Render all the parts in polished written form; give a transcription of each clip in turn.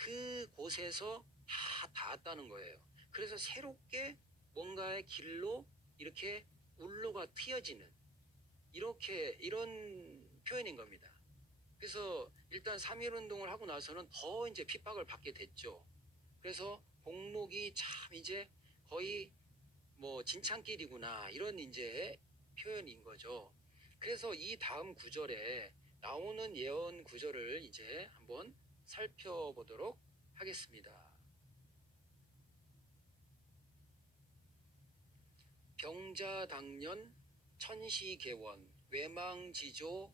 그곳에서 다 닿았다는 거예요. 그래서 새롭게 뭔가의 길로 이렇게 울로가 트여지는 이런 표현인 겁니다. 그래서 일단 3.1 운동을 하고 나서는 더 이제 핍박을 받게 됐죠. 그래서 복록이 참 이제 거의 뭐 진창길이구나 이런 이제 표현인 거죠. 그래서 이 다음 구절에 나오는 예언 구절을 이제 한번 살펴보도록 하겠습니다. 병자당년 천시개원 외망지조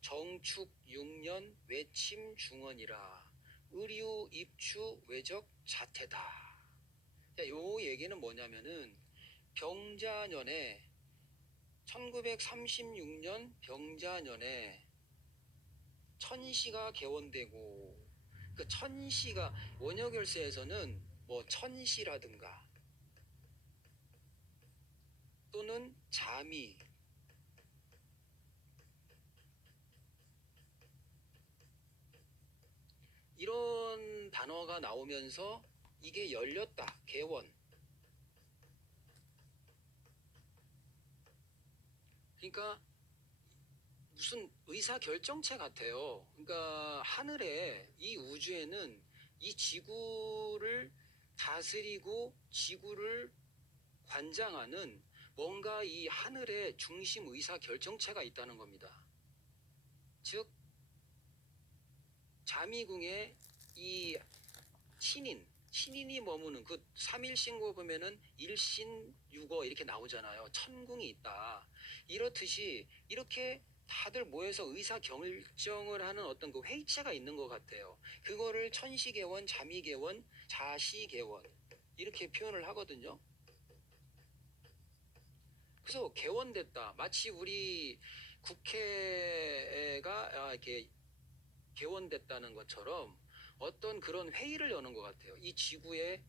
정축 6년 외침 중원이라 의류 입추 외적 자태다. 요 얘기는 뭐냐면은 병자년에 1936년 병자년에 천시가 개원되고 그 천시가 원효결세에서는 뭐 천시라든가 또는 자미 이런 단어가 나오면서 이게 열렸다 개원. 그러니까 무슨 의사결정체 같아요. 그러니까 하늘에 이 우주에는 이 지구를 다스리고 지구를 관장하는 뭔가 이 하늘의 중심 의사결정체가 있다는 겁니다. 즉 자미궁의 이 신인이 머무는 그 3일 신고 보면은 일신 육어 이렇게 나오잖아요. 천궁이 있다. 이렇듯이 이렇게 다들 모여서 의사결정을 하는 어떤 그 회의체가 있는 것 같아요. 그거를 천시개원, 자미개원, 자시개원 이렇게 표현을 하거든요. 그래서 개원됐다. 마치 우리 국회가 이렇게 개원됐다는 것처럼 어떤 그런 회의를 여는 것 같아요. 이 지구의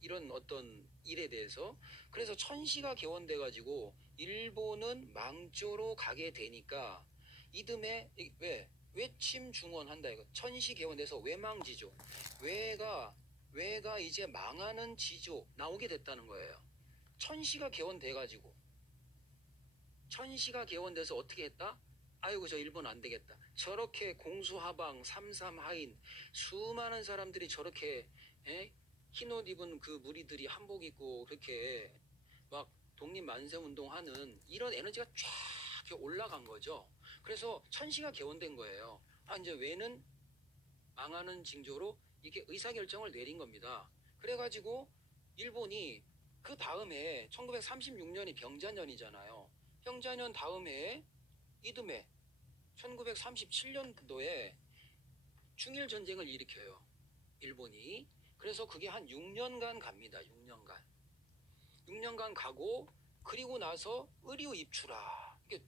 이런 어떤 일에 대해서. 그래서 천시가 개원돼 가지고 일본은 망조로 가게 되니까 이듬해 왜 외침 중원한다 이거. 천시 개원돼서 외망지조. 외가 이제 망하는 지조 나오게 됐다는 거예요. 천시가 개원돼 가지고 천시가 개원돼서 어떻게 했다? 아이고 저 일본 안 되겠다. 저렇게 공수하방 삼삼하인 수많은 사람들이 저렇게 흰옷 입은 그 무리들이 한복 입고 그렇게 막 독립만세 운동하는 이런 에너지가 쫙 올라간 거죠. 그래서 천시가 개원된 거예요. 이제 왜는 망하는 징조로 이렇게 의사결정을 내린 겁니다. 그래가지고 일본이 그 다음에 1936년이 병자년이잖아요. 병자년 다음 해에 이듬해 1937년도에 중일 전쟁을 일으켜요. 일본이. 그래서 그게 한 6년간 갑니다. 6년간. 6년간 가고 그리고 나서 의류 입추라. 이게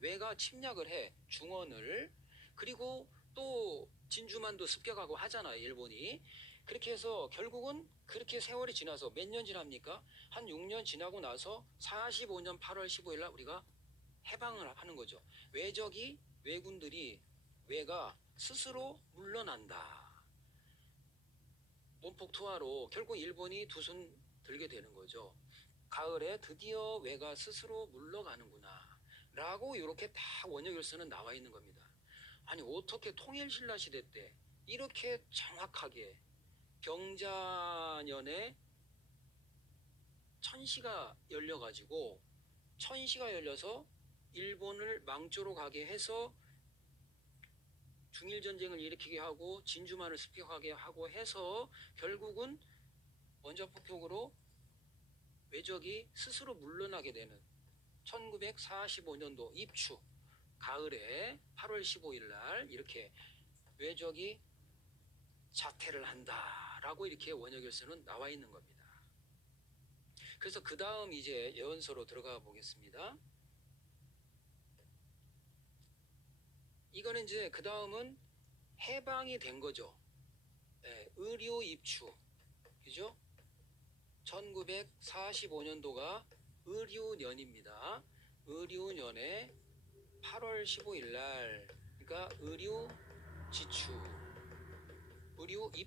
외가 침략을 해. 중원을. 그리고 또 진주만도 습격하고 하잖아요. 일본이. 그렇게 해서 결국은 그렇게 세월이 지나서 몇 년 지납니까? 한 6년 지나고 나서 45년 8월 15일 날 우리가 해방을 하는 거죠. 외군들이 외가 스스로 물러난다. 원폭 투하로 결국 일본이 두 손 들게 되는 거죠. 가을에 드디어 외가 스스로 물러가는구나. 라고 이렇게 다 원효결서는 나와 있는 겁니다. 아니 어떻게 통일신라 시대 때 이렇게 정확하게 병자년에 천시가 열려가지고 천시가 열려서 일본을 망조로 가게 해서 중일전쟁을 일으키게 하고 진주만을 습격하게 하고 해서 결국은 원자폭격으로 외적이 스스로 물러나게 되는 1945년도 입추 가을에 8월 15일 날 이렇게 외적이 자퇴를 한다라고 이렇게 원효결서는 나와 있는 겁니다. 그래서 그 다음 이제 예언서로 들어가 보겠습니다. 이거는 이제 그 다음은 해방이 된 거죠. 의료 입추, 그죠? 1945년도가 의류년입니다. 의류년에 8월 15일 날, 그러니까 의류 지추, 의류